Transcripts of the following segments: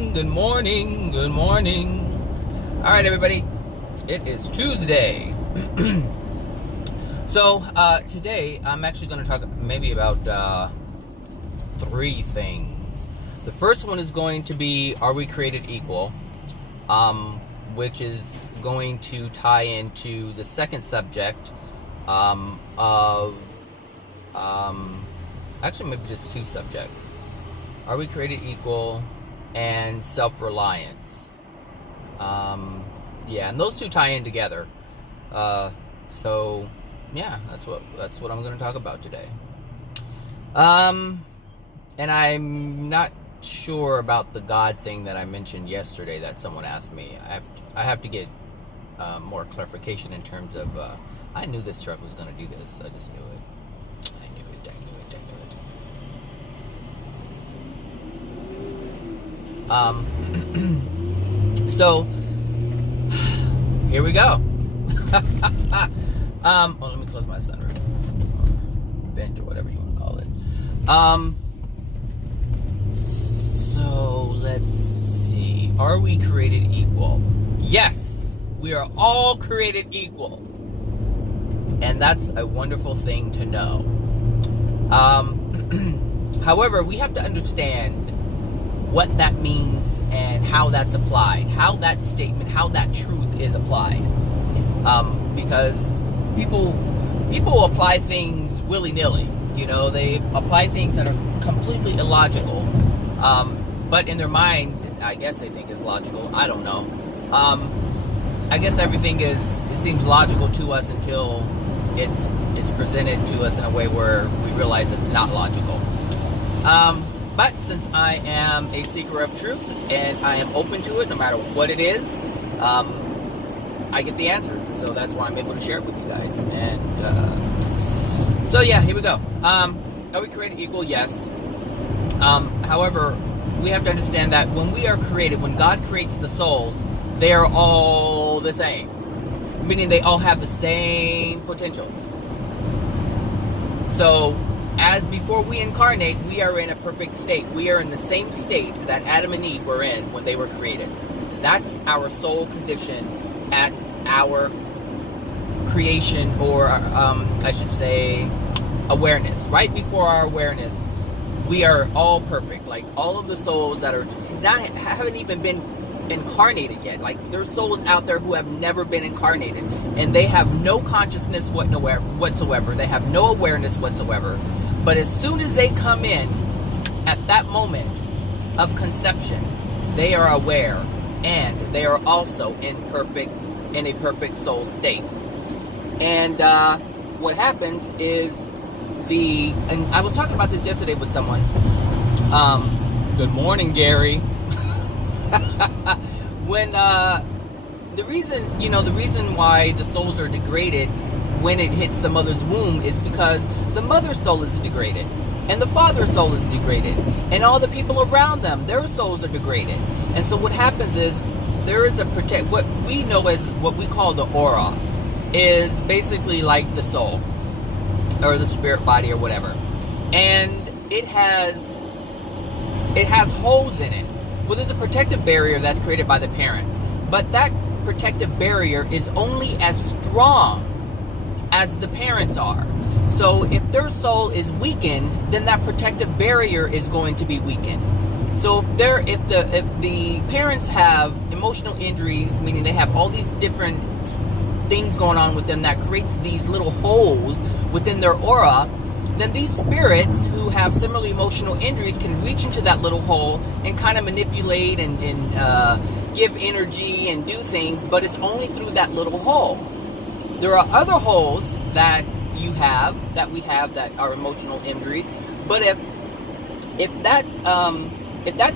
morning, good morning, good morning. All right, everybody, it is Tuesday. So, today I'm actually going to talk maybe about three things. The first one is going to be, are we created equal? Which is going to tie into the second subject of actually maybe just two subjects. Are we created equal and self-reliance? Yeah, and those two tie in together. So yeah, that's what I'm going to talk about today. And I'm not sure about the God thing that I mentioned yesterday that someone asked me. I have to get more clarification in terms of I knew this truck was going to do this. I just knew it. I knew it. So here we go. Well, let me close my sunroof, vent, or whatever you want to call it. So let's see. Are we created equal? Yes, we are all created equal, and that's a wonderful thing to know. However, we have to understand what that means and how that's applied, how that statement, how that truth is applied. Because people apply things willy-nilly. You know, they apply things that are completely illogical. But in their mind, I guess they think is logical. I don't know. I guess everything it seems logical to us until it's presented to us in a way where we realize it's not logical. But since I am a seeker of truth and I am open to it, no matter what it is, I get the answers, and so that's why I'm able to share it with you guys. And so yeah, here we go. Are we created equal? Yes. However, we have to understand that when we are created, when God creates the souls, they are all the same, meaning they all have the same potentials. So as before we incarnate, we are in a perfect state. We are in the same state that Adam and Eve were in when they were created. That's our soul condition at our creation, or I should say awareness. Right before our awareness, we are all perfect. Like all of the souls that haven't even been incarnated yet. Like there's souls out there who have never been incarnated, and they have no consciousness whatsoever. They have no awareness whatsoever. But as soon as they come in, at that moment of conception, they are aware, and they are also in a perfect soul state. And what happens is and I was talking about this yesterday with someone. Good morning, Gary. When the reason why the souls are degraded when it hits the mother's womb is because the mother's soul is degraded, and the father's soul is degraded, and all the people around them, their souls are degraded. And so what happens is there is what we know as what we call the aura is basically like the soul or the spirit body or whatever, and it has holes in it. Well, there's a protective barrier that's created by the parents, but that protective barrier is only as strong as the parents are. So if their soul is weakened, then that protective barrier is going to be weakened. So if the parents have emotional injuries, meaning they have all these different things going on with them that creates these little holes within their aura, then these spirits who have similar emotional injuries can reach into that little hole and kind of manipulate and give energy and do things, but it's only through that little hole. There are other holes that we have that are emotional injuries, but if that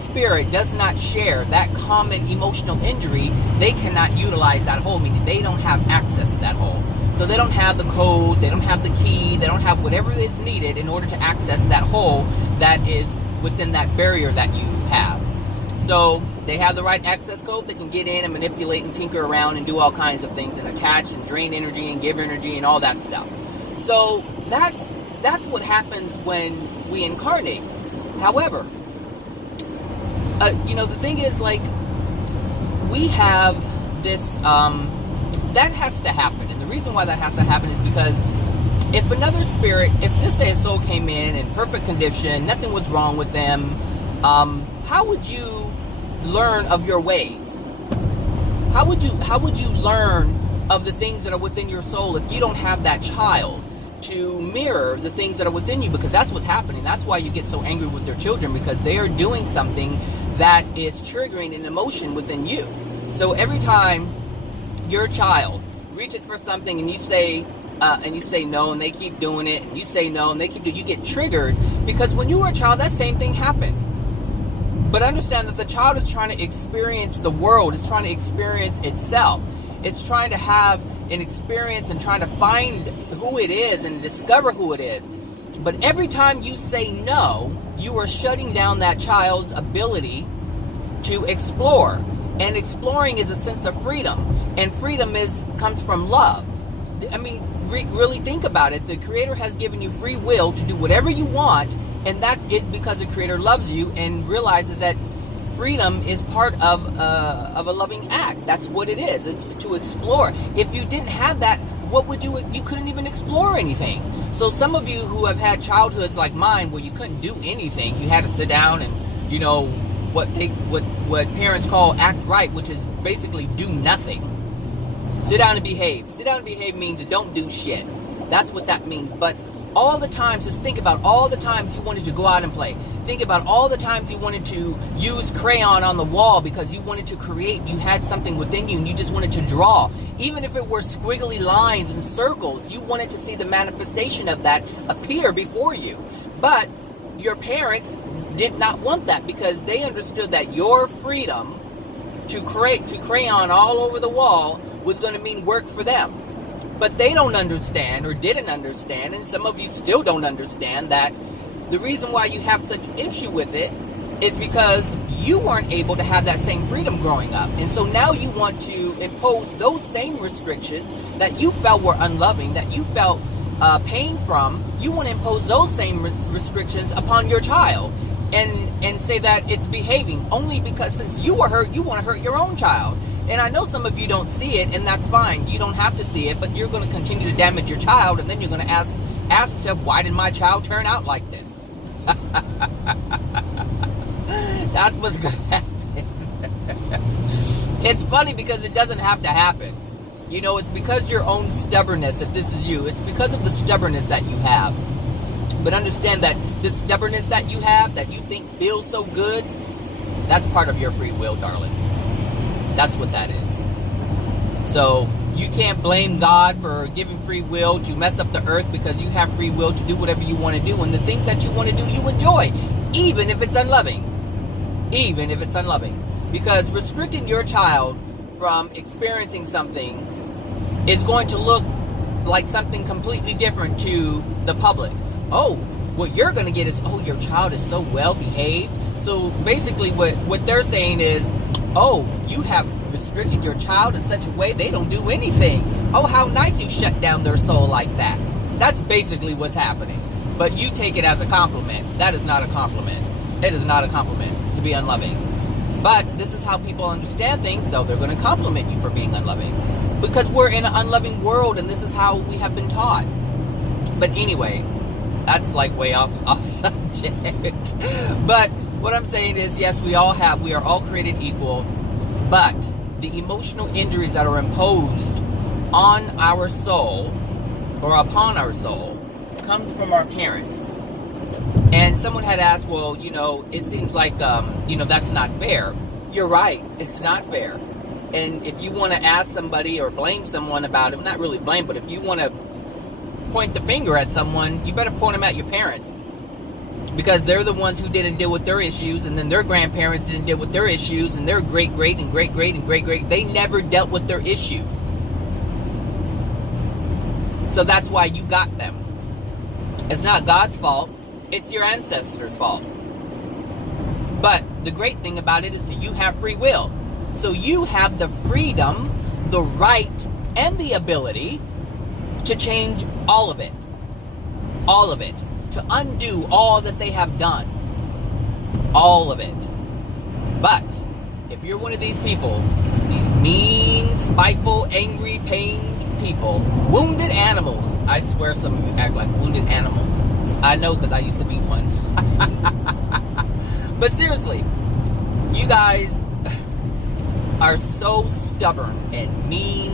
spirit does not share that common emotional injury, they cannot utilize that hole, meaning they don't have access to that hole. So they don't have the code, they don't have the key, they don't have whatever is needed in order to access that hole that is within that barrier that you have. So they have the right access code, they can get in and manipulate and tinker around and do all kinds of things and attach and drain energy and give energy and all that stuff. So that's what happens when we incarnate. However, the thing is, like, we have this, that has to happen. And the reason why that has to happen is because if another spirit, if let's say a soul came in perfect condition, nothing was wrong with them, how would you learn of your ways? How would you learn of the things that are within your soul if you don't have that child to mirror the things that are within you? Because that's what's happening. That's why you get so angry with your children, because they are doing something that is triggering an emotion within you. So every time your child reaches for something and you say no, and they keep doing it, and you say no and they keep doing it, you get triggered, because when you were a child, that same thing happened. But understand that the child is trying to experience the world, it's trying to experience itself. It's trying to have an experience and trying to find who it is and discover who it is. But every time you say no, you are shutting down that child's ability to explore. And exploring is a sense of freedom. And freedom comes from love. I mean, really think about it. The Creator has given you free will to do whatever you want. And that is because the Creator loves you and realizes that freedom is part of a loving act. That's what it is. It's to explore. If you didn't have that, what would you couldn't even explore anything. So some of you who have had childhoods like mine where you couldn't do anything, you had to sit down and, what parents call act right, which is basically do nothing. Sit down and behave. Sit down and behave means don't do shit. That's what that means. But all the times, just think about all the times you wanted to go out and play. Think about all the times you wanted to use crayon on the wall because you wanted to create. You had something within you and you just wanted to draw. Even if it were squiggly lines and circles, you wanted to see the manifestation of that appear before you. But your parents did not want that because they understood that your freedom to crayon all over the wall was going to mean work for them. But they don't understand, or didn't understand, and some of you still don't understand, that the reason why you have such issue with it is because you weren't able to have that same freedom growing up. And so now you want to impose those same restrictions that you felt were unloving, that you felt pain from. You want to impose those same restrictions upon your child and say that it's behaving only because since you were hurt, you want to hurt your own child. And I know some of you don't see it, and that's fine. You don't have to see it, but you're going to continue to damage your child, and then you're going to ask yourself, why did my child turn out like this? That's what's going to happen. It's funny because it doesn't have to happen. It's because your own stubbornness, if this is you, it's because of the stubbornness that you have. But understand that this stubbornness that you have, that you think feels so good, that's part of your free will, darling. That's what that is. So you can't blame God for giving free will to mess up the earth, because you have free will to do whatever you want to do, and the things that you want to do you enjoy, even if it's unloving. Even if it's unloving. Because restricting your child from experiencing something is going to look like something completely different to the public. Oh, what you're going to get is, oh, your child is so well behaved. So basically what they're saying is, oh, you have restricted your child in such a way they don't do anything. Oh, how nice you shut down their soul like that. That's basically what's happening. But you take it as a compliment. That is not a compliment. It is not a compliment to be unloving. But this is how people understand things, so they're going to compliment you for being unloving. Because we're in an unloving world, and this is how we have been taught. But anyway, that's like way off subject. But what I'm saying is, yes, we are all created equal, but the emotional injuries that are imposed on our soul or upon our soul comes from our parents. And someone had asked, well, it seems like, that's not fair. You're right. It's not fair. And if you want to ask somebody or blame someone about it, not really blame, but if you want to point the finger at someone, you better point them at your parents. Because they're the ones who didn't deal with their issues, and then their grandparents didn't deal with their issues, and their great-great and great-great and great-great, they never dealt with their issues. So that's why you got them. It's not God's fault. It's your ancestors' fault. But the great thing about it is that you have free will. So you have the freedom, the right, and the ability to change all of it. All of it. To undo all that they have done. All of it. But if you're one of these people, these mean, spiteful, angry, pained people, wounded animals, I swear some of you act like wounded animals. I know, because I used to be one. But seriously, you guys are so stubborn and mean,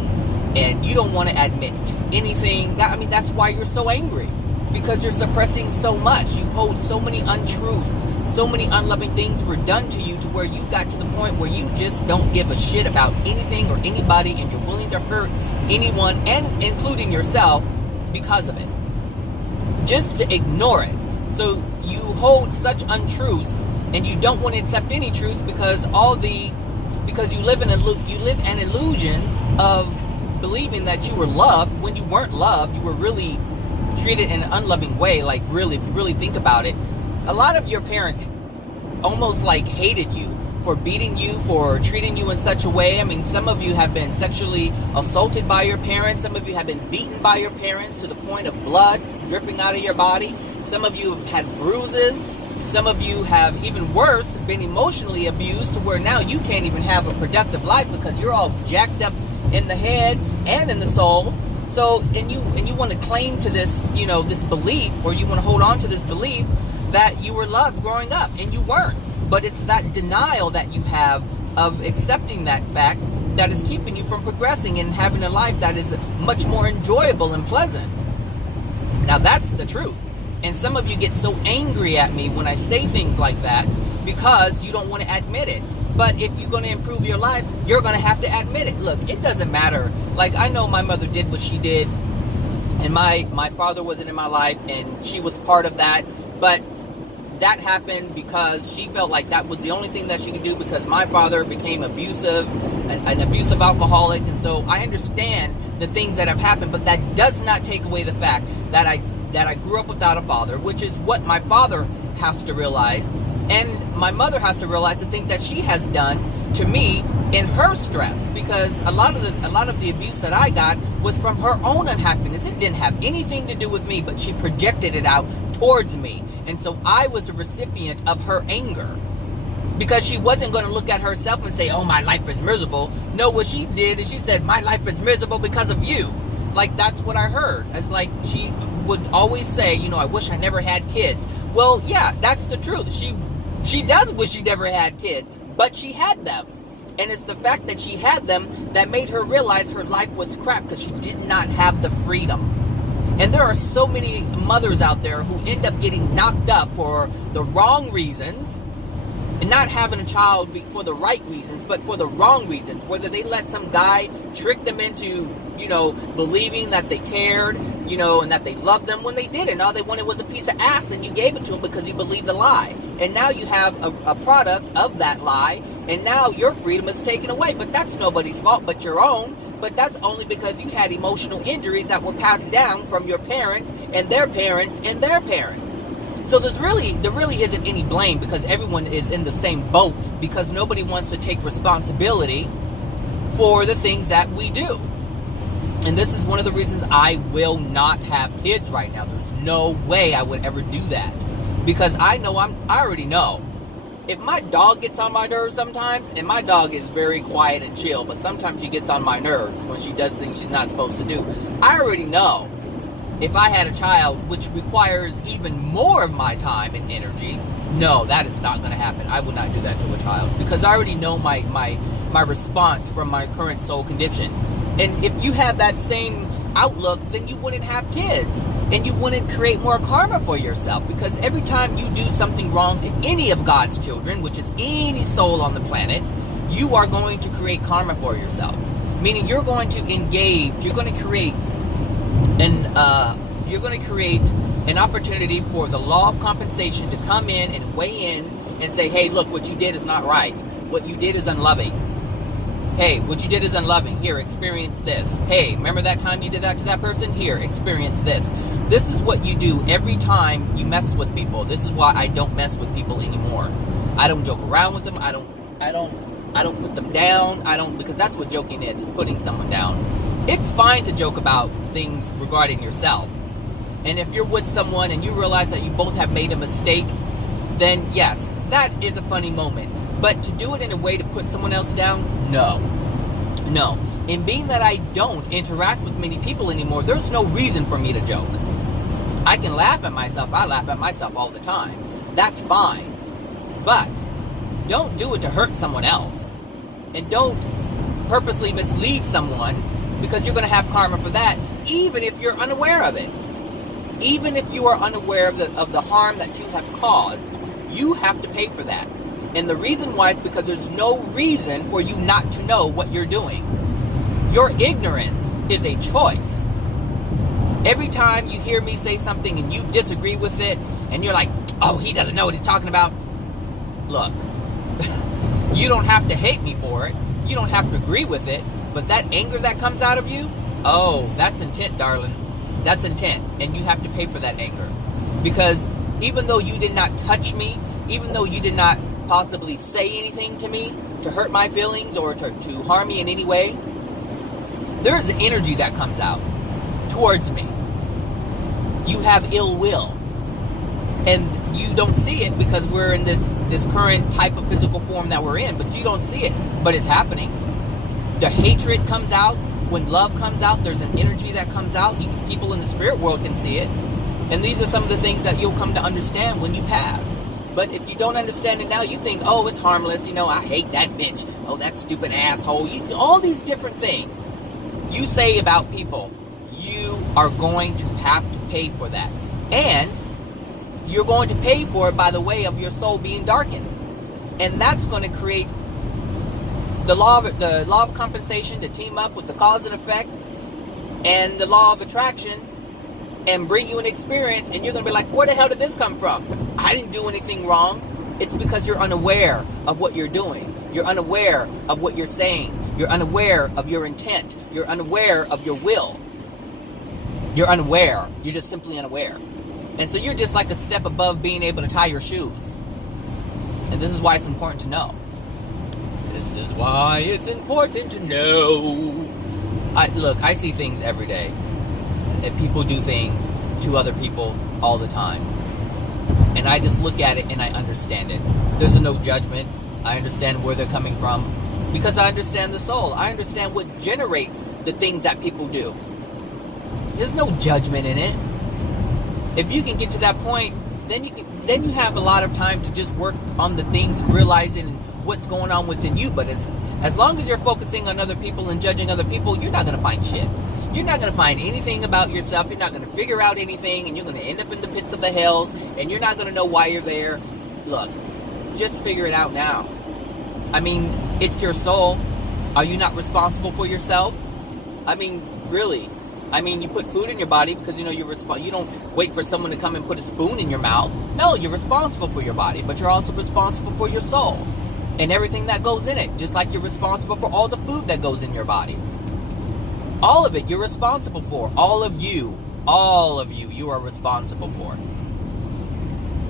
and you don't want to admit to anything. That's why you're so angry, because you're suppressing so much. You hold so many untruths, so many unloving things were done to you, to where you got to the point where you just don't give a shit about anything or anybody, and you're willing to hurt anyone, and including yourself, because of it, just to ignore it. So you hold such untruths, and you don't want to accept any truths, because you live an illusion of believing that you were loved when you weren't loved. You were really treated in an unloving way. Like, really, if you really think about it, a lot of your parents almost like hated you for beating you, for treating you in such a way. Some of you have been sexually assaulted by your parents. Some of you have been beaten by your parents to the point of blood dripping out of your body. Some of you have had bruises. Some of you have, even worse, been emotionally abused, to where now you can't even have a productive life because you're all jacked up in the head and in the soul. So, and you want to claim to this, this belief, or you want to hold on to this belief that you were loved growing up, and you weren't. But it's that denial that you have of accepting that fact that is keeping you from progressing and having a life that is much more enjoyable and pleasant. Now, that's the truth. And some of you get so angry at me when I say things like that, because you don't want to admit it. But if you're going to improve your life, you're going to have to admit it. Look, it doesn't matter. Like, I know my mother did what she did, and my father wasn't in my life, and she was part of that. But that happened because she felt like that was the only thing that she could do, because my father became abusive, an abusive alcoholic. And so I understand the things that have happened, but that does not take away the fact that I grew up without a father, which is what my father has to realize, and my mother has to realize the thing that she has done to me in her stress, because a lot of the abuse that I got was from her own unhappiness. It didn't have anything to do with me, but she projected it out towards me, and so I was the recipient of her anger, because she wasn't going to look at herself and say, "Oh, my life is miserable." No, what she did is she said, "My life is miserable because of you." Like, that's what I heard. It's like she would always say, "I wish I never had kids." Well, yeah, that's the truth. She does wish she never had kids, but she had them. And it's the fact that she had them that made her realize her life was crap, because she did not have the freedom. And there are so many mothers out there who end up getting knocked up for the wrong reasons, and not having a child for the right reasons, but for the wrong reasons. Whether they let some guy trick them into, believing that they cared, and that they loved them, when they didn't. All they wanted was a piece of ass, and you gave it to them because you believed the lie. And now you have a product of that lie, and now your freedom is taken away. But that's nobody's fault but your own. But that's only because you had emotional injuries that were passed down from your parents and their parents and their parents. So there really isn't any blame, because everyone is in the same boat, because nobody wants to take responsibility for the things that we do. And this is one of the reasons I will not have kids right now. There's no way I would ever do that, because I already know. If my dog gets on my nerves sometimes, and my dog is very quiet and chill, but sometimes she gets on my nerves when she does things she's not supposed to do. I already know if I had a child, which requires even more of my time and energy, no, that is not going to happen. I would not do that to a child, because I already know my response from my current soul condition. And if you have that same outlook, then you wouldn't have kids, and you wouldn't create more karma for yourself, because every time you do something wrong to any of God's children, which is any soul on the planet, you are going to create karma for yourself. Meaning you're going to engage, you're going to create an opportunity for the law of compensation to come in and weigh in and say, "Hey, look, what you did is not right. What you did is unloving. Hey, what you did is unloving. Here, experience this. Hey, remember that time you did that to that person? Here, experience this." This is what you do every time you mess with people. This is why I don't mess with people anymore. I don't joke around with them. I don't put them down. Because that's what joking is putting someone down. It's fine to joke about things regarding yourself. And if you're with someone and you realize that you both have made a mistake, then yes, that is a funny moment. But to do it in a way to put someone else down, no. No. And being that I don't interact with many people anymore, there's no reason for me to joke. I can laugh at myself. I laugh at myself all the time. That's fine. But don't do it to hurt someone else. And don't purposely mislead someone, because you're going to have karma for that, even if you're unaware of it. Even if you are unaware of the harm that you have caused, you have to pay for that. And the reason why is because there's no reason for you not to know what you're doing. Your ignorance is a choice. Every time you hear me say something and you disagree with it, and you're like, oh, he doesn't know what he's talking about. Look, you don't have to hate me for it. You don't have to agree with it. But that anger that comes out of you, oh, that's intent, darling. That's intent. And you have to pay for that anger. Because even though you did not touch me, even though you did not possibly say anything to me to hurt my feelings or to harm me in any way, there is an energy that comes out towards me. You have ill will. And you don't see it because we're in this current type of physical form that we're in, but you don't see it. But it's happening. The hatred comes out. When love comes out, there's an energy that comes out. People in the spirit world can see it. And these are some of the things that you'll come to understand when you pass. But if you don't understand it now, you think, oh, it's harmless. I hate that bitch. Oh, that stupid asshole. All these different things you say about people, you are going to have to pay for that. And you're going to pay for it by the way of your soul being darkened. And that's going to create the law of compensation to team up with the cause and effect and the law of attraction and bring you an experience, and you're going to be like, where the hell did this come from? I didn't do anything wrong. It's because you're unaware of what you're doing. You're unaware of what you're saying. You're unaware of your intent. You're unaware of your will. You're unaware. You're just simply unaware. And so you're just like a step above being able to tie your shoes. And this is why it's important to know. This is why it's important to know. I see things every day. And people do things to other people all the time. And I just look at it and I understand it. There's no judgment. I understand where they're coming from. Because I understand the soul. I understand what generates the things that people do. There's no judgment in it. If you can get to that point, then you have a lot of time to just work on the things and realizing what's going on within you. But as long as you're focusing on other people and judging other people, you're not going to find shit. You're not going to find anything about yourself. You're not going to figure out anything, and you're going to end up in the pits of the hells, and you're not going to know why you're there. Look, just figure it out now. I mean, it's your soul. Are you not responsible for yourself? I mean, really. I mean, you put food in your body because, you don't wait for someone to come and put a spoon in your mouth. No, you're responsible for your body, but you're also responsible for your soul and everything that goes in it, just like you're responsible for all the food that goes in your body. All of it you're responsible for. All of you, you are responsible for.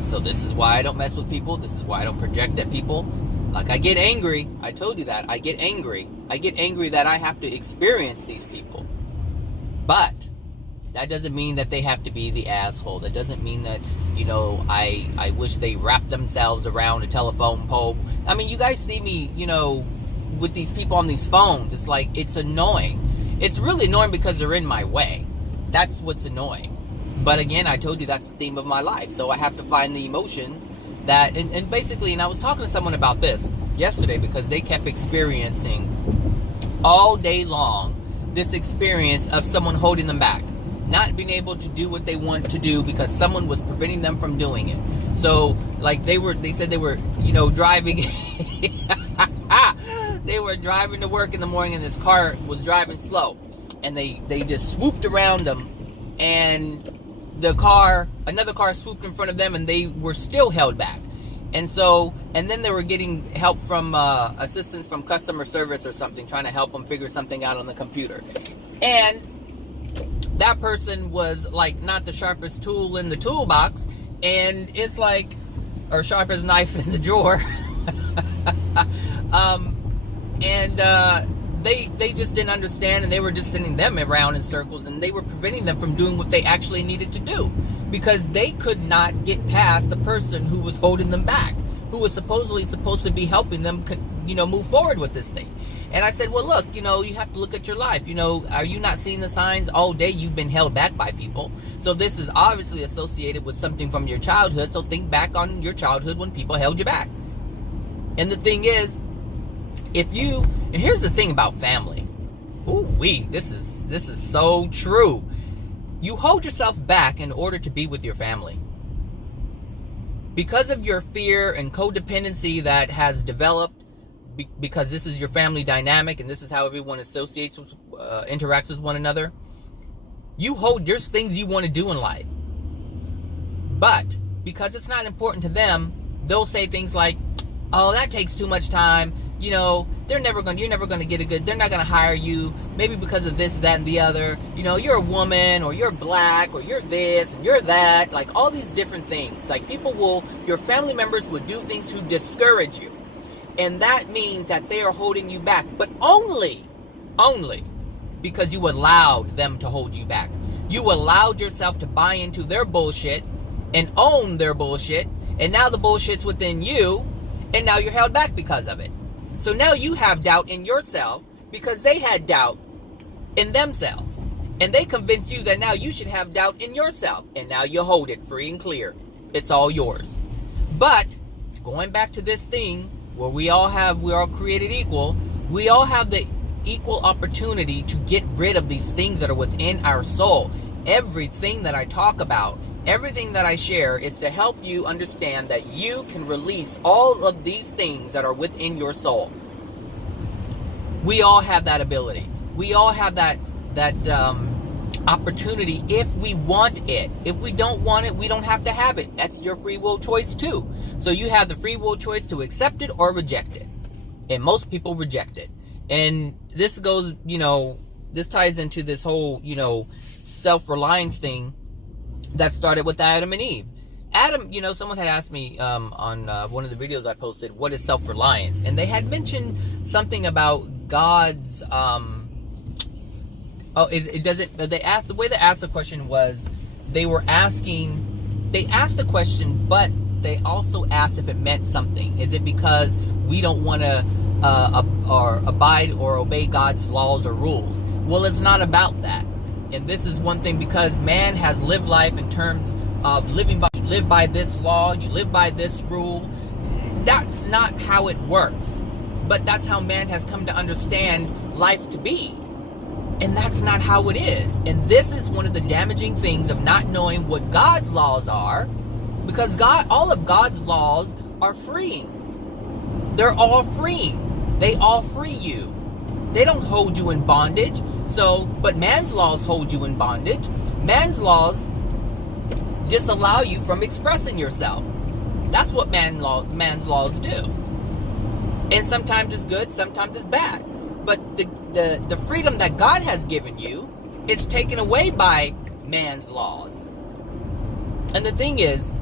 So this is why I don't mess with people. This is why I don't project at people. Like, I get angry. I told you that. I get angry. I get angry that I have to experience these people. But that doesn't mean that they have to be the asshole. That doesn't mean that, I wish they wrapped themselves around a telephone pole. I mean, you guys see me, with these people on these phones. It's like, it's annoying. It's really annoying because they're in my way. That's what's annoying. But again, I told you that's the theme of my life. So I have to find the emotions that, and basically, and I was talking to someone about this yesterday because they kept experiencing all day long this experience of someone holding them back, not being able to do what they want to do because someone was preventing them from doing it. So, like, they said they were, driving. They were driving to work in the morning and this car was driving slow, and they just swooped around them, and another car swooped in front of them, and they were still held back. And then they were getting help from assistance from customer service or something, trying to help them figure something out on the computer. And that person was like not the sharpest tool in the toolbox, and it's like, or sharpest knife in the drawer. They just didn't understand, and they were just sending them around in circles, and they were preventing them from doing what they actually needed to do because they could not get past the person who was holding them back. who was supposed to be helping them, move forward with this thing. And I said, well, look, you have to look at your life. Are you not seeing the signs? All day you've been held back by people. So this is obviously associated with something from your childhood. So think back on your childhood when people held you back. And the thing is, and here's the thing about family. This is so true. You hold yourself back in order to be with your family. Because of your fear and codependency that has developed, because this is your family dynamic and this is how everyone interacts with one another, there's things you want to do in life. But because it's not important to them, they'll say things like, oh, that takes too much time. You're never going to get they're not going to hire you. Maybe because of this, that, and the other. You're a woman, or you're black, or you're this, and you're that. Like all these different things. Like your family members will do things to discourage you. And that means that they are holding you back. But only because you allowed them to hold you back. You allowed yourself to buy into their bullshit and own their bullshit. And now the bullshit's within you. And now you're held back because of it. So now you have doubt in yourself because they had doubt in themselves. And they convinced you that now you should have doubt in yourself. And now you hold it free and clear. It's all yours. But going back to this thing where we're all created equal, we all have the equal opportunity to get rid of these things that are within our soul. Everything that I talk about, everything that I share is to help you understand that you can release all of these things that are within your soul. We all have that ability. We all have that opportunity if we want it. If we don't want it, we don't have to have it. That's your free will choice too. So you have the free will choice to accept it or reject it. And most people reject it. And this goes, this ties into this whole, self-reliance thing that started with Adam and Eve. Adam, someone had asked me on one of the videos I posted, what is self-reliance? And they had mentioned something about God's, the way they asked the question was, they asked the question, but they also asked if it meant something. Is it because we don't want to abide or obey God's laws or rules? Well, it's not about that. And this is one thing, because man has lived life in terms of you live by this law, you live by this rule. That's not how it works. But that's how man has come to understand life to be. And that's not how it is. And this is one of the damaging things of not knowing what God's laws are, because all of God's laws are freeing. They're all freeing. They all free you. They don't hold you in bondage. But man's laws hold you in bondage. Man's laws disallow you from expressing yourself. That's what man's laws do. And sometimes it's good, sometimes it's bad. But the freedom that God has given you is taken away by man's laws. And the thing is,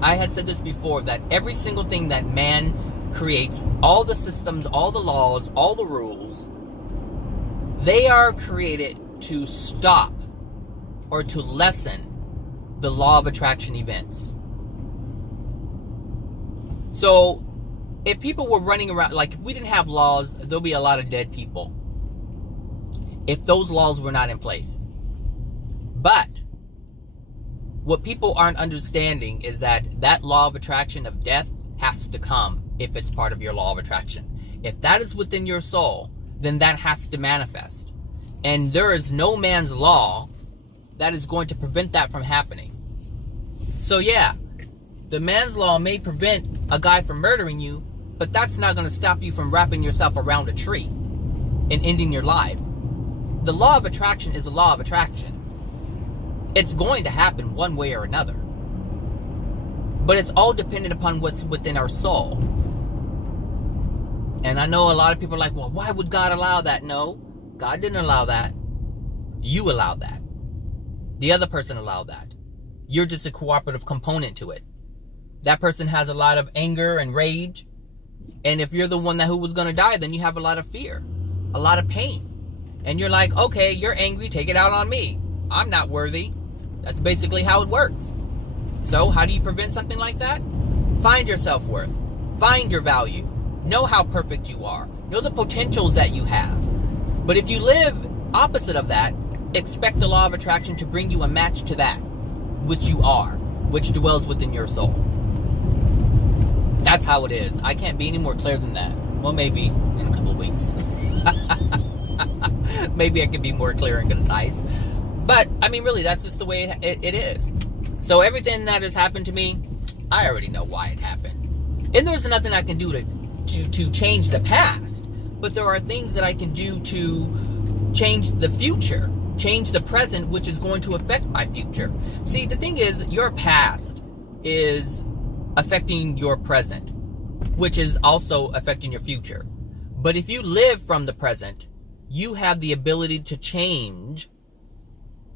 I had said this before, that every single thing that man creates, all the systems, all the laws, all the rules, they are created to stop or to lessen the law of attraction events. So if people were running around, like if we didn't have laws, there'll be a lot of dead people if those laws were not in place. But what people aren't understanding is that law of attraction of death has to come if it's part of your law of attraction. If that is within your soul, then that has to manifest. And there is no man's law that is going to prevent that from happening. So yeah, the man's law may prevent a guy from murdering you, but that's not going to stop you from wrapping yourself around a tree and ending your life. The law of attraction is the law of attraction. It's going to happen one way or another. But it's all dependent upon what's within our soul. And I know a lot of people are like, well, why would God allow that? No, God didn't allow that. You allowed that. The other person allowed that. You're just a cooperative component to it. That person has a lot of anger and rage. And if you're the one who was going to die, then you have a lot of fear, a lot of pain. And you're like, okay, you're angry, take it out on me. I'm not worthy. That's basically how it works. So how do you prevent something like that? Find your self-worth. Find your value. Know how perfect you are. Know the potentials that you have. But if you live opposite of that, expect the law of attraction to bring you a match to that, which you are, which dwells within your soul. That's how it is. I can't be any more clear than that. Well, maybe in a couple of weeks. Maybe I can be more clear and concise. But, I mean, really, that's just the way it is. So everything that has happened to me, I already know why it happened. And there's nothing I can do to change the past. But there are things that I can do to change the future. Change the present, which is going to affect my future. See, the thing is, your past is affecting your present, which is also affecting your future. But if you live from the present, you have the ability to change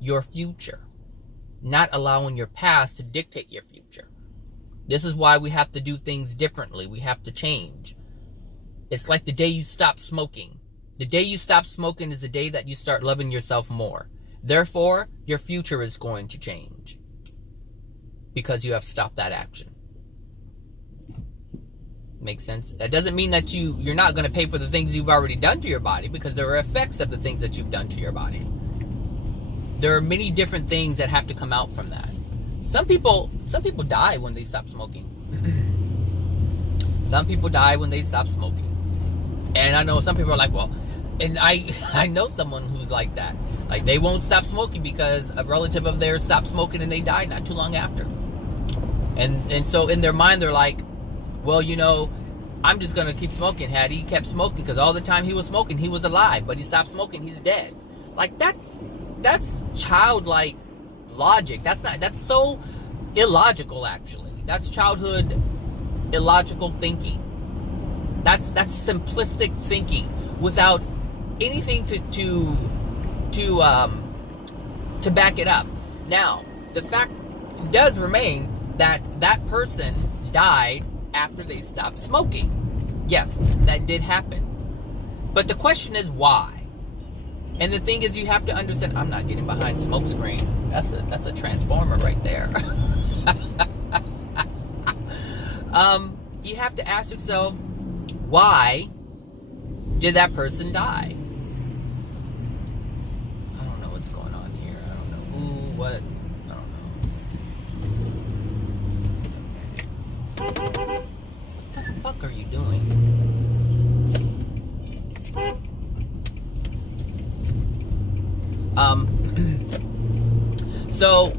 your future, not allowing your past to dictate your future. This is why we have to do things differently. We have to change. It's like the day you stop smoking. The day you stop smoking is the day that you start loving yourself more. Therefore, your future is going to change because you have stopped that action. Makes sense? That doesn't mean that you're not going to pay for the things you've already done to your body, because there are effects of the things that you've done to your body. There are many different things that have to come out from that. Some people die when they stop smoking. Some people die when they stop smoking. And I know some people are like, well, and I know someone who's like that. Like, they won't stop smoking because a relative of theirs stopped smoking and they died not too long after. And so in their mind, they're like, well, you know, I'm just going to keep smoking. Had he kept smoking, because all the time he was smoking, he was alive. But he stopped smoking, he's dead. Like, that's childlike logic. That's so illogical, actually. That's childhood illogical thinking. That's simplistic thinking without anything to back it up. Now, the fact does remain that that person died after they stopped smoking. Yes, that did happen. But the question is why? And the thing is, you have to understand, I'm not getting behind smoke screen. That's a transformer right there. You have to ask yourself, why did that person die? I don't know what's going on here. I don't know who, what, I don't know. What the fuck are you doing? So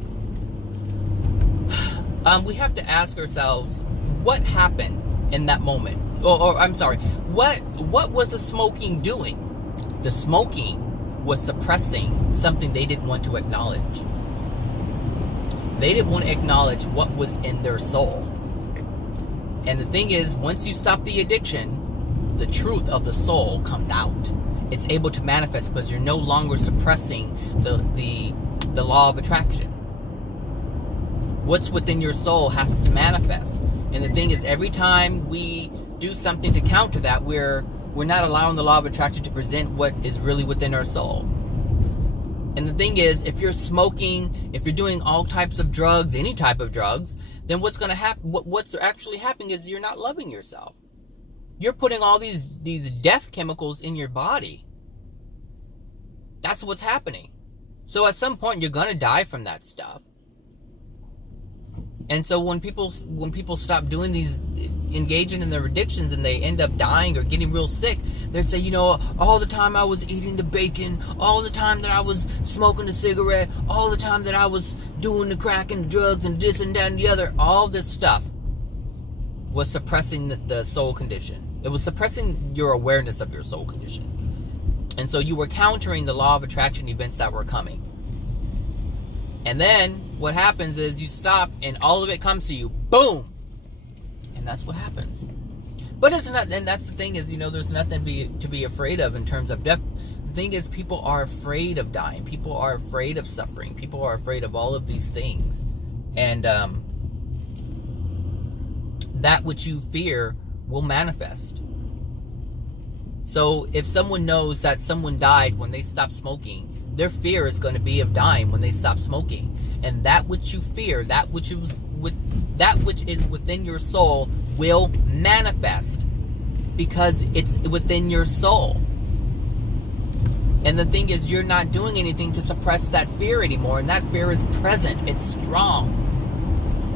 we have to ask ourselves, what happened in that moment? Or I'm sorry, what was the smoking doing? The smoking was suppressing something they didn't want to acknowledge. They didn't want to acknowledge what was in their soul. And the thing is, once you stop the addiction, the truth of the soul comes out. It's able to manifest because you're no longer suppressing the law of attraction. What's within your soul has to manifest. And the thing is, every time we do something to counter that, we're not allowing the law of attraction to present what is really within our soul. And the thing is, if you're smoking, if you're doing all types of drugs, any type of drugs, then what's going to happen? What's actually happening is you're not loving yourself. You're putting all these death chemicals in your body. That's what's happening. So at some point, you're going to die from that stuff. And so when people stop doing these, engaging in their addictions, and they end up dying or getting real sick, they say, you know, all the time I was eating the bacon, all the time that I was smoking the cigarette, all the time that I was doing the crack and the drugs and this and that and the other, all this stuff was suppressing the soul condition. It was suppressing your awareness of your soul condition. And so you were countering the law of attraction events that were coming. And then what happens is you stop and all of it comes to you. Boom! And that's what happens. But it's not, and that's the thing is, you know, there's nothing to be afraid of in terms of death. The thing is, people are afraid of dying. People are afraid of suffering. People are afraid of all of these things. And that which you fear will manifest. So if someone knows that someone died when they stopped smoking, their fear is going to be of dying when they stop smoking. And that which you fear, that which was that which is within your soul will manifest, because it's within your soul. And the thing is, you're not doing anything to suppress that fear anymore, and that fear is present. It's strong.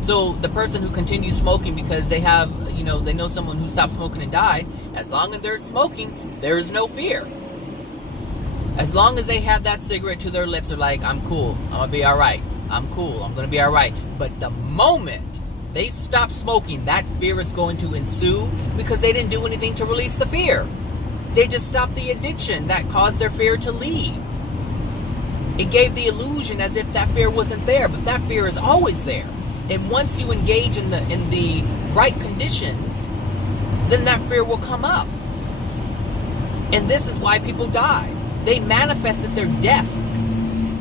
So the person who continues smoking because they have, they know someone who stopped smoking and died, as long as they're smoking, there's no fear. As long as they have that cigarette to their lips, they're like, I'm cool. I'm going to be all right. I'm cool. I'm going to be all right. But the moment they stop smoking, that fear is going to ensue, because they didn't do anything to release the fear. They just stopped the addiction that caused their fear to leave. It gave the illusion as if that fear wasn't there, but that fear is always there. And once you engage in the right conditions, then that fear will come up. And this is why people die. They manifested their death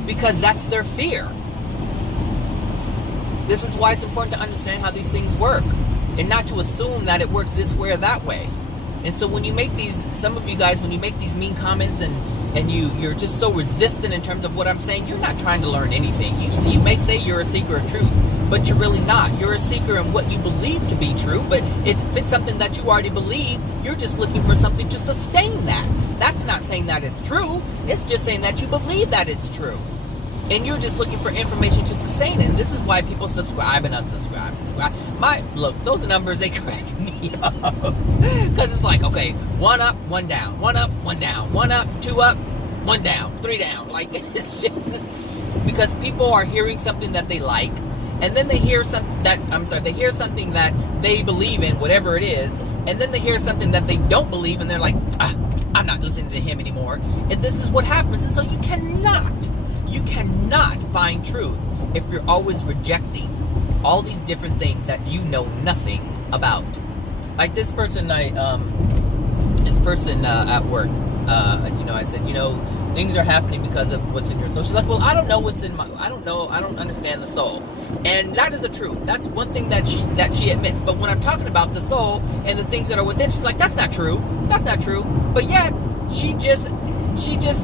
because that's their fear. This is why it's important to understand how these things work, and not to assume that it works this way or that way. And so when you make these, some of you guys, when you make these mean comments and you're just so resistant in terms of what I'm saying, you're not trying to learn anything. You may say you're a seeker of truth, but you're really not. You're a seeker in what you believe to be true, but if it's something that you already believe, you're just looking for something to sustain that. That's not saying that it's true. It's just saying that you believe that it's true. And you're just looking for information to sustain it. And this is why people subscribe and unsubscribe. Look, those numbers, they crack me up. Because it's like, okay, 1 up, 1 down. 1 up, 1 down. 1 up, 2 up, 1 down. 3 down. Like, it's just because people are hearing something that they like. And then they hear something that they believe in, whatever it is. And then they hear something that they don't believe, and they're like, I'm not listening to him anymore. And this is what happens. And so you cannot find truth if you're always rejecting all these different things that you know nothing about. Like this person at work, I said, things are happening because of what's in your soul. She's like, well, I don't know what's in I don't understand the soul. And that is a truth. That's one thing that she admits. But when I'm talking about the soul and the things that are within, she's like, that's not true. That's not true. But yet, she just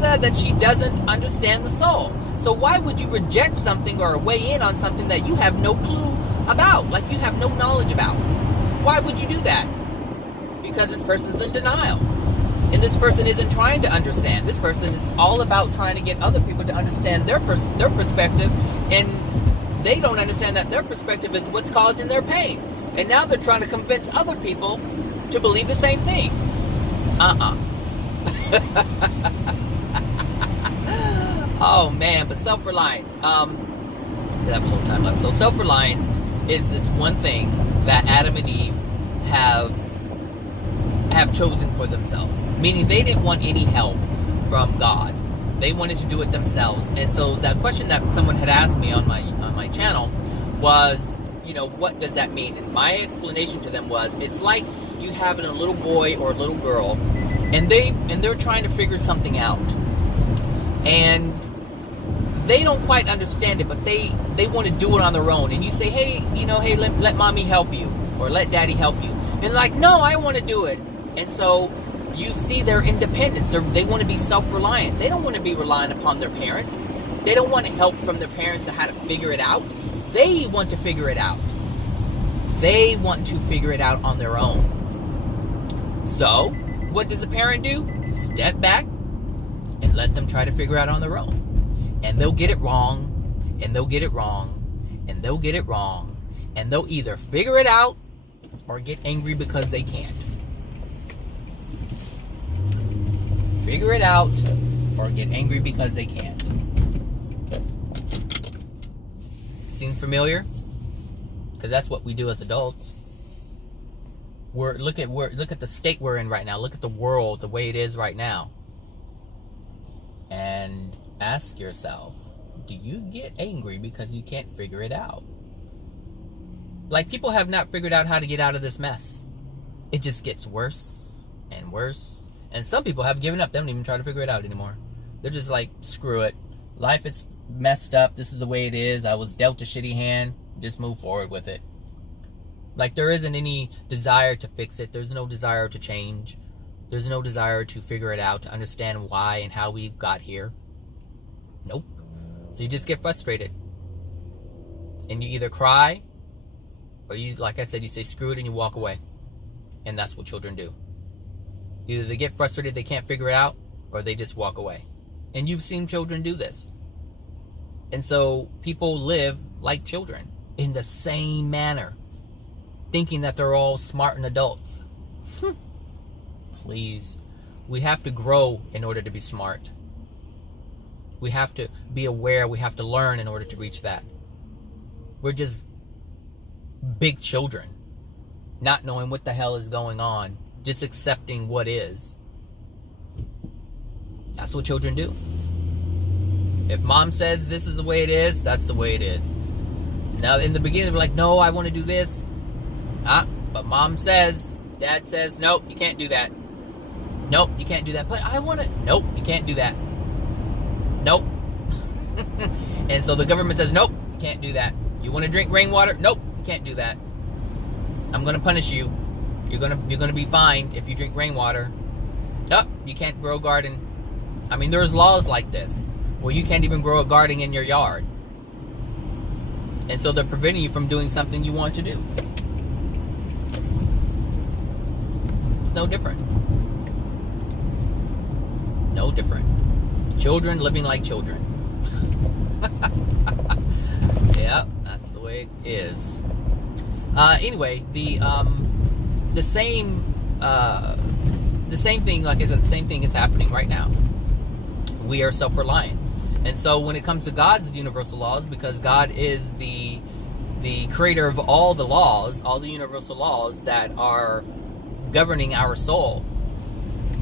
said that she doesn't understand the soul. So why would you reject something or weigh in on something that you have no clue about, like you have no knowledge about? Why would you do that? Because this person's in denial. And this person isn't trying to understand. This person is all about trying to get other people to understand their perspective, and they don't understand that their perspective is what's causing their pain. And now they're trying to convince other people to believe the same thing. Oh man, but self-reliance. I have a little time left. So self-reliance is this one thing that Adam and Eve have chosen for themselves. Meaning they didn't want any help from God. They wanted to do it themselves. And so that question that someone had asked me on my channel was, what does that mean? And my explanation to them was, it's like you having a little boy or a little girl, and they're trying to figure something out. And they don't quite understand it, but they want to do it on their own. And you say, hey, let mommy help you, or let daddy help you. And they're like, no, I want to do it. And so you see their independence. They want to be self-reliant. They don't want to be reliant upon their parents. They don't want help from their parents on how to figure it out. They want to figure it out. They want to figure it out on their own. So, what does a parent do? Step back and let them try to figure it out on their own. And they'll get it wrong, and they'll get it wrong, and they'll get it wrong, and they'll either figure it out or get angry because they can't. Figure it out or get angry because they can't. Seem familiar? Because that's what we do as adults. Look at the state we're in right now. Look at the world the way it is right now. And ask yourself, do you get angry because you can't figure it out? Like, people have not figured out how to get out of this mess. It just gets worse and worse. And some people have given up. They don't even try to figure it out anymore. They're just like, screw it. Life is messed up. This is the way it is. I was dealt a shitty hand. Just move forward with it. Like, there isn't any desire to fix it. There's no desire to change. There's no desire to figure it out, to understand why and how we got here. Nope. So you just get frustrated. And you either cry Or you, like I said, you say screw it and you walk away. And that's what children do. Either they get frustrated, they can't figure it out, or they just walk away. And you've seen children do this. And so people live like children in the same manner, thinking that they're all smart and adults. Please. We have to grow in order to be smart. We have to be aware. We have to learn in order to reach that. We're just big children, not knowing what the hell is going on, just accepting what is. That's what children do. If mom says this is the way it is, that's the way it is. Now, in the beginning, we're like, no, I want to do this. But mom says, dad says, nope, you can't do that. Nope, you can't do that. But I want to. Nope, you can't do that. Nope. And so the government says, nope, you can't do that. You want to drink rainwater? Nope, you can't do that. I'm going to punish you. You're gonna be fined if you drink rainwater. Nope, you can't grow a garden. I mean, there's laws like this where you can't even grow a garden in your yard. And so they're preventing you from doing something you want to do. It's no different. No different. Children living like children. Yep, that's the way it is. Anyway, the same thing, like I said, the same thing is happening right now. We are self-reliant. And so when it comes to God's universal laws, because God is the creator of all the laws, all the universal laws that are governing our soul,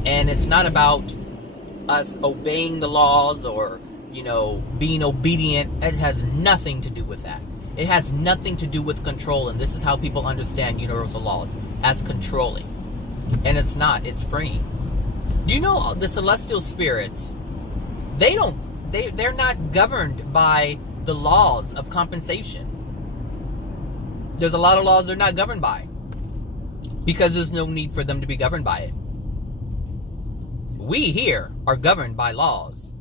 and it's not about us obeying the laws or, being obedient. It has nothing to do with that. It has nothing to do with control, and this is how people understand universal laws, as controlling. And it's not, it's freeing. Do you know the celestial spirits, they're not governed by the laws of compensation. There's a lot of laws they're not governed by, because there's no need for them to be governed by it. We here are governed by laws.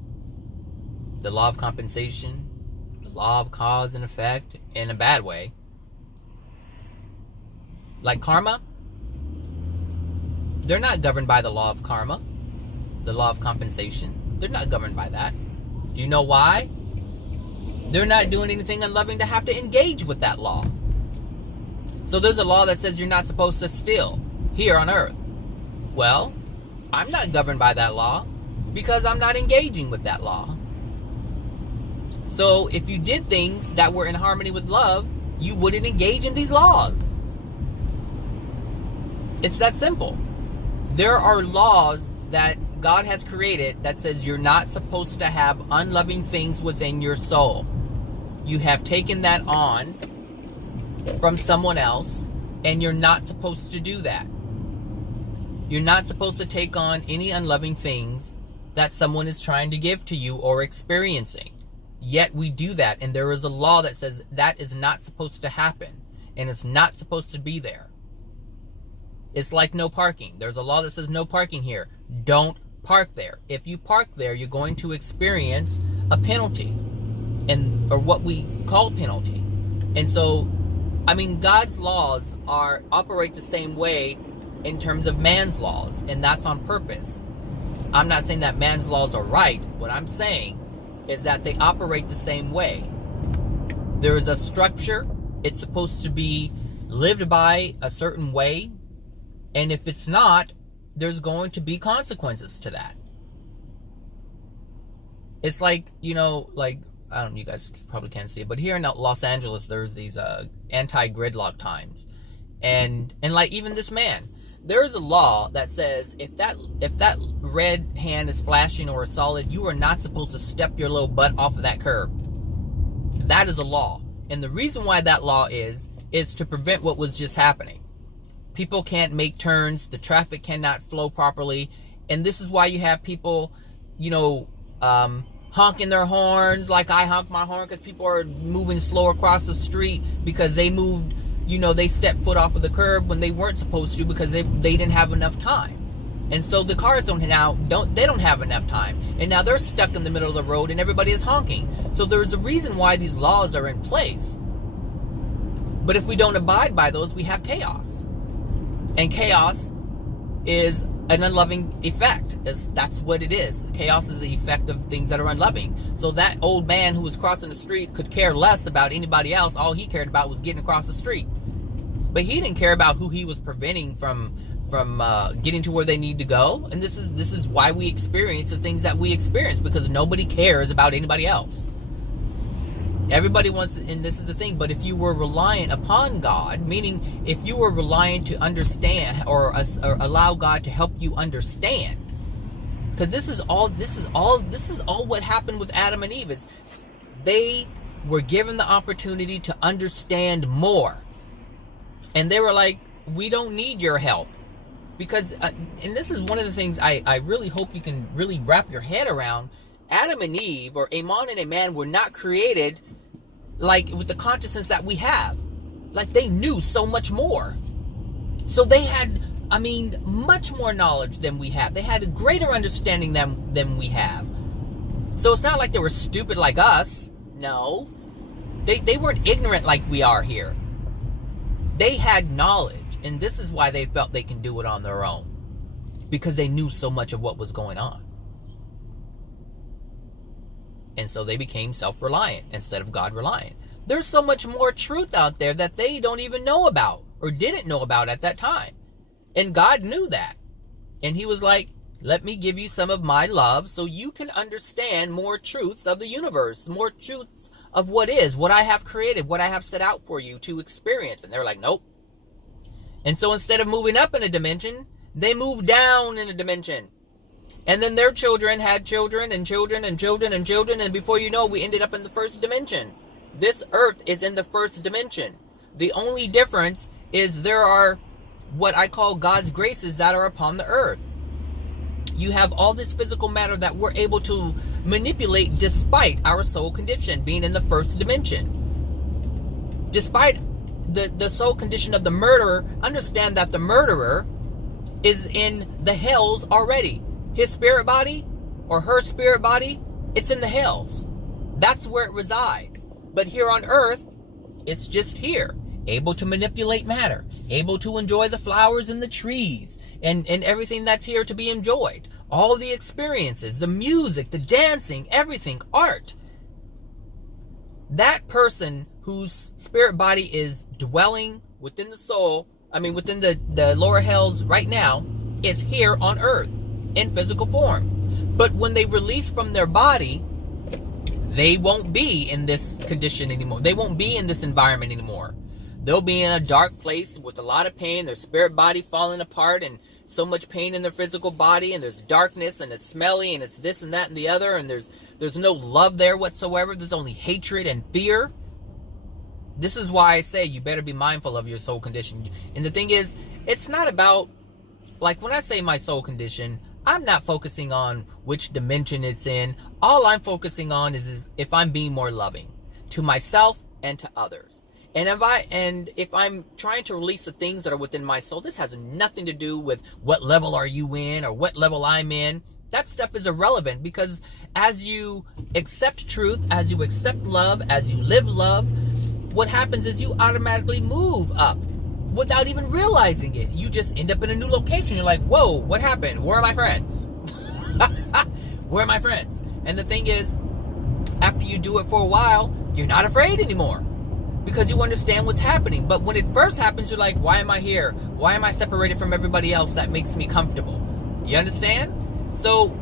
The law of compensation, the law of cause and effect, in a bad way. Like karma, they're not governed by the law of karma, the law of compensation. They're not governed by that. Do you know why? They're not doing anything unloving to have to engage with that law. So there's a law that says you're not supposed to steal here on earth. Well, I'm not governed by that law because I'm not engaging with that law. So if you did things that were in harmony with love, you wouldn't engage in these laws. It's that simple. There are laws that God has created that says you're not supposed to have unloving things within your soul. You have taken that on from someone else, and you're not supposed to do that. You're not supposed to take on any unloving things that someone is trying to give to you or experiencing. Yet we do that, and there is a law that says that is not supposed to happen, and it's not supposed to be there. It's like no parking. There's a law that says no parking here. Don't park there. If you park there, you're going to experience a penalty, or what we call penalty. And so, God's laws operate the same way in terms of man's laws, and that's on purpose. I'm not saying that man's laws are right. What I'm saying is that they operate the same way. There is a structure. It's supposed to be lived by a certain way, and if it's not, there's going to be consequences to that. It's like, I don't know, you guys probably can't see it, but here in Los Angeles, there's these anti-gridlock times. And like even this man, there is a law that says if that red hand is flashing or solid, you are not supposed to step your little butt off of that curb. That is a law. And the reason why that law is to prevent what was just happening. People can't make turns, the traffic cannot flow properly, and this is why you have people, honking their horns like I honk my horn, because people are moving slow across the street because they moved, they stepped foot off of the curb when they weren't supposed to because they didn't have enough time. And so the cars don't have enough time, and now they're stuck in the middle of the road and everybody is honking. So there's a reason why these laws are in place. But if we don't abide by those, we have chaos. And chaos is an unloving effect. That's what it is. Chaos is the effect of things that are unloving. So that old man who was crossing the street could care less about anybody else. All he cared about was getting across the street. But he didn't care about who he was preventing from getting to where they need to go. And this is why we experience the things that we experience, because nobody cares about anybody else. Everybody wants, and this is the thing, but if you were reliant upon God, meaning if you were reliant to understand or allow God to help you understand, because this is all what happened with Adam and Eve, is they were given the opportunity to understand more. And they were like, we don't need your help. Because, and this is one of the things I really hope you can really wrap your head around. Adam and Eve, or a man and a man, were not created like with the consciousness that we have. Like, they knew so much more. So they had, much more knowledge than we have. They had a greater understanding than we have. So it's not like they were stupid like us. No. They weren't ignorant like we are here. They had knowledge. And this is why they felt they can do it on their own. Because they knew so much of what was going on. And so they became self-reliant instead of God-reliant. There's so much more truth out there that they don't even know about or didn't know about at that time. And God knew that. And he was like, let me give you some of my love so you can understand more truths of the universe, more truths of what is, what I have created, what I have set out for you to experience. And they're like, nope. And so instead of moving up in a dimension, they moved down in a dimension. And then their children had children and children and children and children. And before you know, we ended up in the first dimension. This earth is in the first dimension. The only difference is there are what I call God's graces that are upon the earth. You have all this physical matter that we're able to manipulate despite our soul condition being in the first dimension. Despite the soul condition of the murderer, understand that the murderer is in the hells already. His spirit body, or her spirit body, it's in the hells. That's where it resides. But here on earth, it's just here. Able to manipulate matter. Able to enjoy the flowers and the trees. And everything that's here to be enjoyed. All the experiences, the music, the dancing, everything, art. That person whose spirit body is dwelling within the soul, within the lower hells right now, is here on earth. In physical form. But when they release from their body, they won't be in this condition anymore. They won't be in this environment anymore. They'll be in a dark place with a lot of pain, their spirit body falling apart, and so much pain in their physical body, and there's darkness, and it's smelly, and it's this and that and the other, and there's no love there whatsoever. There's only hatred and fear. This is why I say you better be mindful of your soul condition. And the thing is, it's not about, like when I say my soul condition, I'm not focusing on which dimension it's in. All I'm focusing on is if I'm being more loving to myself and to others. And if I'm trying to release the things that are within my soul, this has nothing to do with what level are you in or what level I'm in. That stuff is irrelevant, because as you accept truth, as you accept love, as you live love, what happens is you automatically move up. Without even realizing it. You just end up in a new location. You're like, whoa, what happened? Where are my friends? Where are my friends? And the thing is, after you do it for a while, you're not afraid anymore. Because you understand what's happening. But when it first happens, you're like, why am I here? Why am I separated from everybody else that makes me comfortable? You understand? So,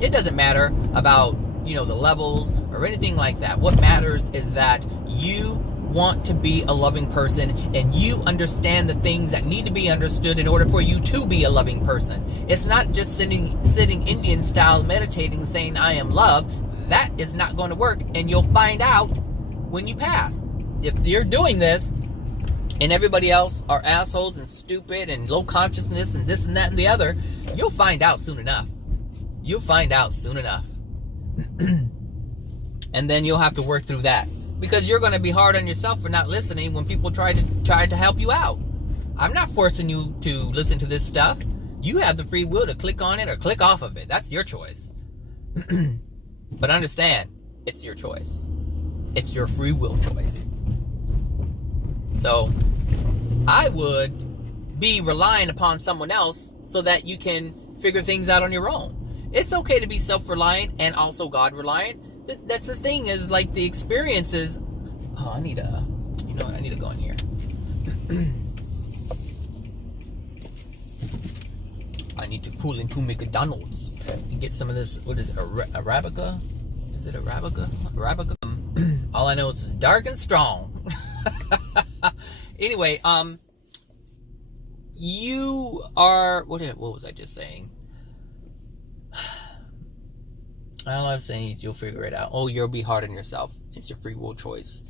it doesn't matter about, the levels or anything like that. What matters is that you want to be a loving person, and you understand the things that need to be understood in order for you to be a loving person. It's not just sitting Indian style meditating saying I am love. That is not going to work, and you'll find out when you pass. If you're doing this and everybody else are assholes and stupid and low consciousness and this and that and the other, you'll find out soon enough. You'll find out soon enough. And then you'll have to work through that. Because you're going to be hard on yourself for not listening when people try to help you out. I'm not forcing you to listen to this stuff. You have the free will to click on it or click off of it. That's your choice. But understand, it's your choice. It's your free will choice. So I would be relying upon someone else so that you can figure things out on your own. It's okay to be self-reliant and also God-reliant. That's the thing, is like the experiences. Oh, I need to go in here. I need to pull into McDonald's and get some of this. What is it? Arabica? Is it Arabica? Arabica? All I know is it's dark and strong. Anyway, you are, what was I just saying? All I'm saying is you'll figure it out. Oh, you'll be hard on yourself. It's your free will choice.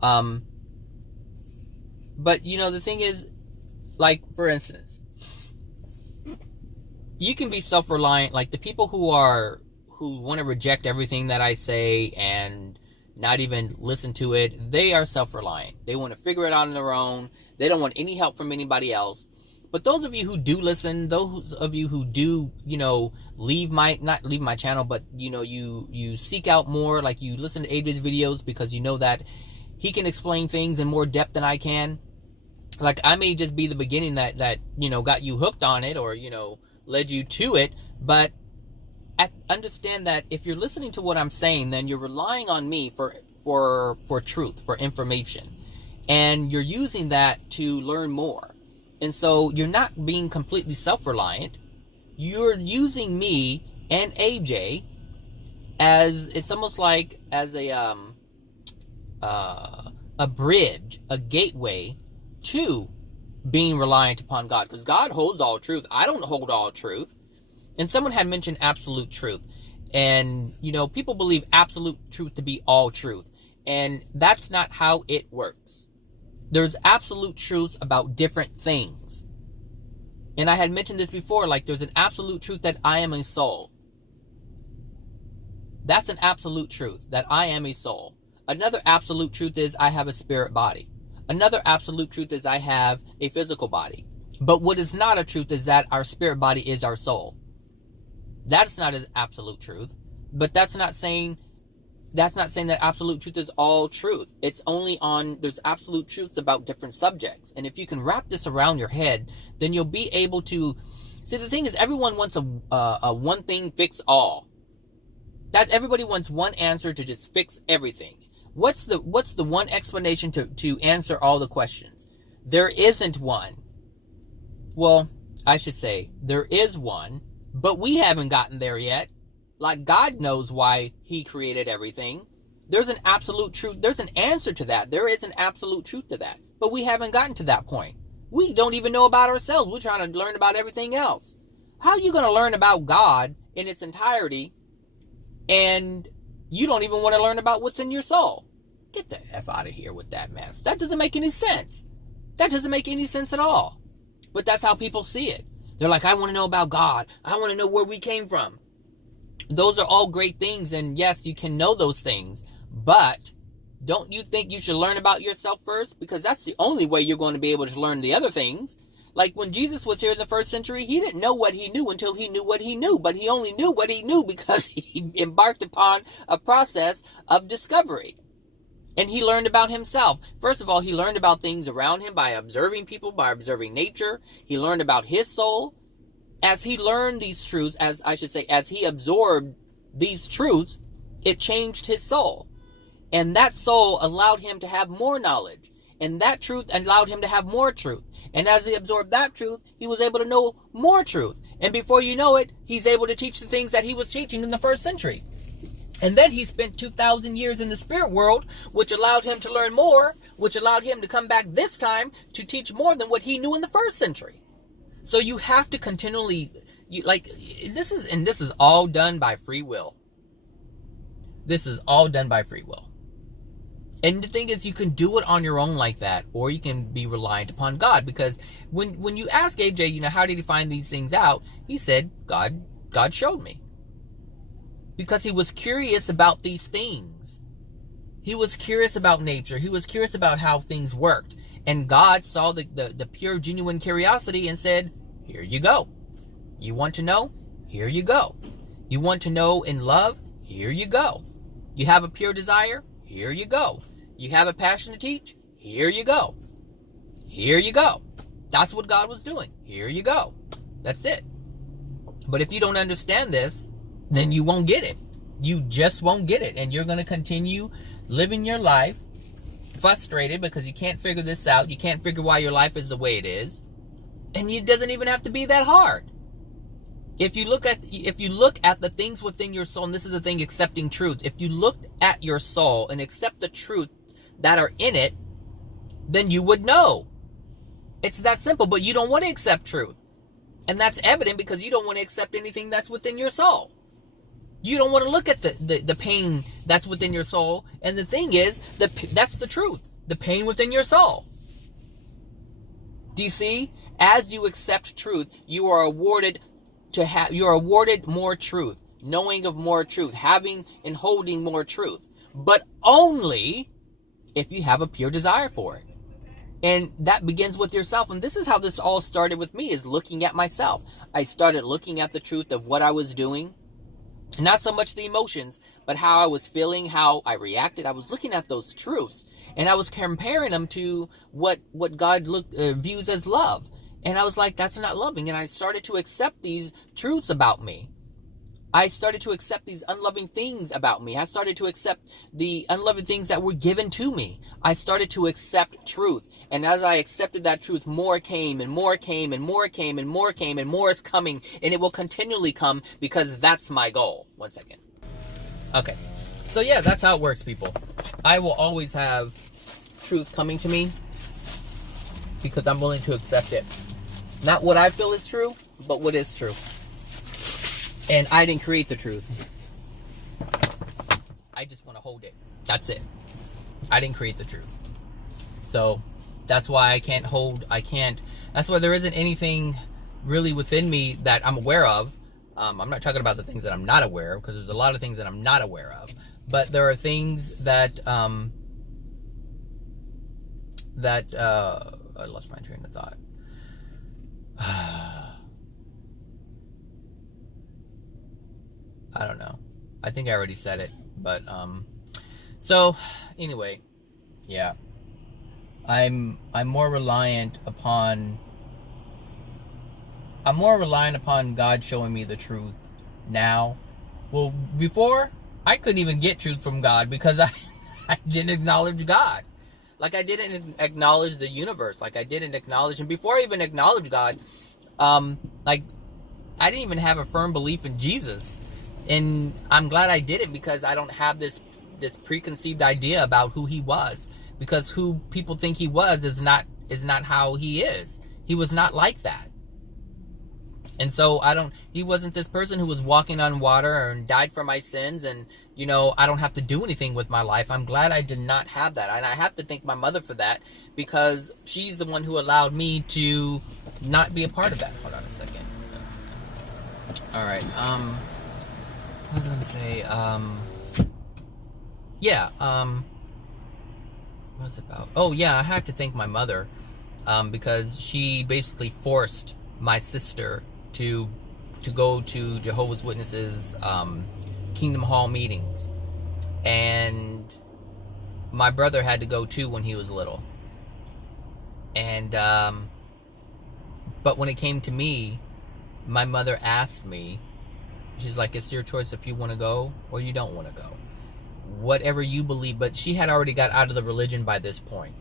But the thing is, like, for instance, you can be self-reliant. Like the people who want to reject everything that I say and not even listen to it, they are self-reliant. They want to figure it out on their own. They don't want any help from anybody else. But those of you who do listen, those of you who do, not leave my channel, but you seek out more, like you listen to AJ's videos because you know that he can explain things in more depth than I can. Like I may just be the beginning that got you hooked on it or led you to it, but understand that if you're listening to what I'm saying, then you're relying on me for truth, for information, and you're using that to learn more. And so you're not being completely self-reliant. You're using me and AJ as, it's almost like as a bridge, a gateway to being reliant upon God, because God holds all truth. I don't hold all truth. And someone had mentioned absolute truth, and people believe absolute truth to be all truth, and that's not how it works. There's absolute truths about different things. And I had mentioned this before, like there's an absolute truth that I am a soul. That's an absolute truth, that I am a soul. Another absolute truth is I have a spirit body. Another absolute truth is I have a physical body. But what is not a truth is that our spirit body is our soul. That's not an absolute truth. But that's not saying that absolute truth is all truth. It's only there's absolute truths about different subjects. And if you can wrap this around your head, then you'll be able to see. The thing is, everyone wants a one thing fix all. That everybody wants one answer to just fix everything. What's the one explanation to answer all the questions? There isn't one. Well, I should say there is one, but we haven't gotten there yet. Like God knows why he created everything. There's an absolute truth. There's an answer to that. There is an absolute truth to that. But we haven't gotten to that point. We don't even know about ourselves. We're trying to learn about everything else. How are you going to learn about God in its entirety and you don't even want to learn about what's in your soul? Get the F out of here with that mess. That doesn't make any sense. That doesn't make any sense at all. But that's how people see it. They're like, I want to know about God. I want to know where we came from. Those are all great things, and yes, you can know those things, but don't you think you should learn about yourself first? Because that's the only way you're going to be able to learn the other things. Like when Jesus was here in the first century, he didn't know what he knew until he knew what he knew, but he only knew what he knew because he embarked upon a process of discovery. And he learned about himself. First of all, he learned about things around him by observing people, by observing nature. He learned about his soul. As he learned these truths, as he absorbed these truths, it changed his soul. And that soul allowed him to have more knowledge. And that truth allowed him to have more truth. And as he absorbed that truth, he was able to know more truth. And before you know it, he's able to teach the things that he was teaching in the first century. And then he spent 2,000 years in the spirit world, which allowed him to learn more, which allowed him to come back this time to teach more than what he knew in the first century. So you have to continually, this is all done by free will. This is all done by free will. And the thing is, you can do it on your own like that, or you can be reliant upon God. Because when you ask AJ, how did he find these things out? He said, God showed me. Because he was curious about these things. He was curious about nature. He was curious about how things worked. And God saw the pure, genuine curiosity and said, here you go. You want to know? Here you go. You want to know in love? Here you go. You have a pure desire? Here you go. You have a passion to teach? Here you go. Here you go. That's what God was doing. Here you go. That's it. But if you don't understand this, then you won't get it. You just won't get it. And you're going to continue living your life frustrated because you can't figure this out. You can't figure why your life is the way it is. And it doesn't even have to be that hard. If you look at the things within your soul, and this is the thing, accepting truth. If you look at your soul and accept the truth that are in it, then you would know. It's that simple, but you don't want to accept truth. And that's evident because you don't want to accept anything that's within your soul. You don't want to look at the pain that's within your soul. And the thing is, that's the truth. The pain within your soul. Do you see? As you accept truth, you are awarded more truth, knowing of more truth, having and holding more truth. But only if you have a pure desire for it. And that begins with yourself. And this is how this all started with me, is looking at myself. I started looking at the truth of what I was doing. Not so much the emotions, but how I was feeling, how I reacted. I was looking at those truths. And I was comparing them to what God views as love. And I was like, that's not loving. And I started to accept these truths about me. I started to accept these unloving things about me. I started to accept the unloving things that were given to me. I started to accept truth. And as I accepted that truth, more came and more came and more came and more came and more is coming. And it will continually come because that's my goal. 1 second. Okay. So yeah, that's how it works, people. I will always have truth coming to me because I'm willing to accept it. Not what I feel is true, but what is true. And I didn't create the truth. I just want to hold it. That's it. I didn't create the truth. So that's why I can't. That's why there isn't anything really within me that I'm aware of. I'm not talking about the things that I'm not aware of, because there's a lot of things that I'm not aware of. But there are things that, I lost my train of thought. I don't know. I think I already said it, but so anyway, yeah. I'm more reliant upon God showing me the truth now. Well, before I couldn't even get truth from God because I didn't acknowledge God. Like I didn't acknowledge the universe. Like I didn't acknowledge, and before I even acknowledged God, like I didn't even have a firm belief in Jesus. And I'm glad I didn't, because I don't have this preconceived idea about who he was. Because who people think he was is not how he is. He was not like that. And so he wasn't this person who was walking on water and died for my sins, and I don't have to do anything with my life. I'm glad I did not have that. And I have to thank my mother for that, because she's the one who allowed me to not be a part of that. Hold on a second. All right. What was I going to say? What was it about? Oh, yeah, I have to thank my mother, because she basically forced my sister to go to Jehovah's Witnesses Kingdom Hall meetings. And my brother had to go too when he was little. And, but when it came to me, my mother asked me, she's like, it's your choice if you want to go or you don't want to go. Whatever you believe. But she had already got out of the religion by this point.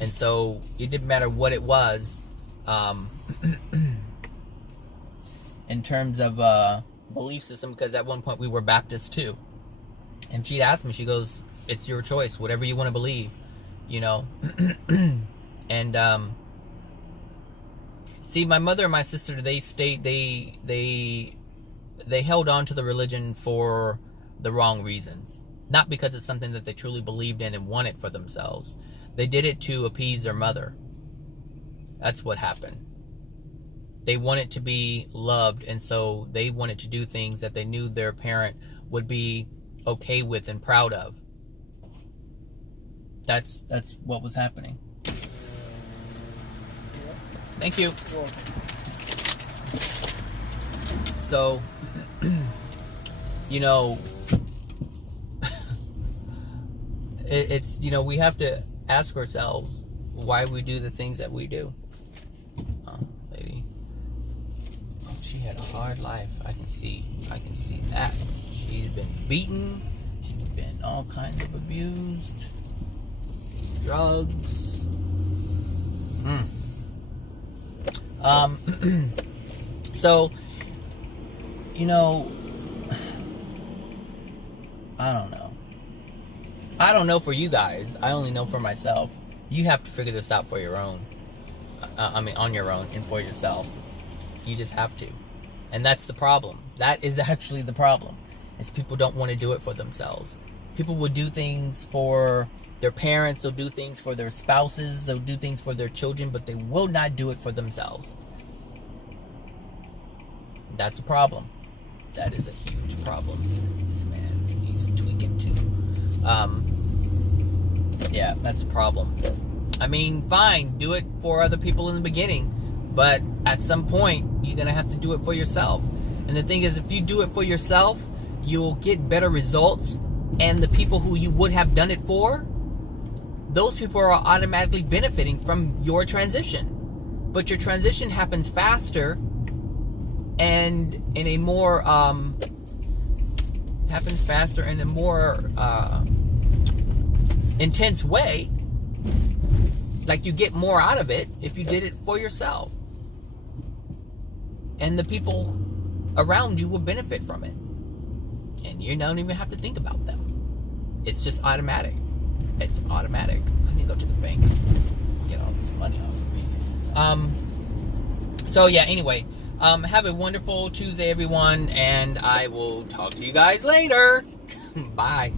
And so it didn't matter what it was, in terms of belief system, because at one point we were Baptist too. And she'd ask me, she goes, it's your choice, whatever you want to believe, And see, my mother and my sister, they held on to the religion for the wrong reasons. Not because it's something that they truly believed in and wanted for themselves. They did it to appease their mother. That's what happened. They wanted to be loved, and so they wanted to do things that they knew their parent would be okay with and proud of. That's what was happening. Thank you. So, it's, we have to ask ourselves, why we do the things that we do. Lady. Oh, she had a hard life. I can see that. She's been beaten. She's been all kinds of abused. Drugs. So, you know, I don't know. I don't know for you guys. I only know for myself. You have to figure this out for your own. On your own and for yourself. You just have to. And that's the problem. That is actually the problem. Is people don't want to do it for themselves. People will do things for their parents. They'll do things for their spouses. They'll do things for their children. But they will not do it for themselves. That's a problem. That is a huge problem. This man, he's tweaking too. Yeah, that's a problem. I mean, fine, do it for other people in the beginning, but at some point, you're gonna have to do it for yourself. And the thing is, if you do it for yourself, you'll get better results, and the people who you would have done it for, those people are automatically benefiting from your transition. But your transition happens faster and in a more intense way. Like, you get more out of it if you did it for yourself, and the people around you will benefit from it, and you don't even have to think about them. It's just automatic. It's automatic. I need to go to the bank, get all this money off of me. So yeah, anyway, have a wonderful Tuesday, everyone, and I will talk to you guys later. Bye.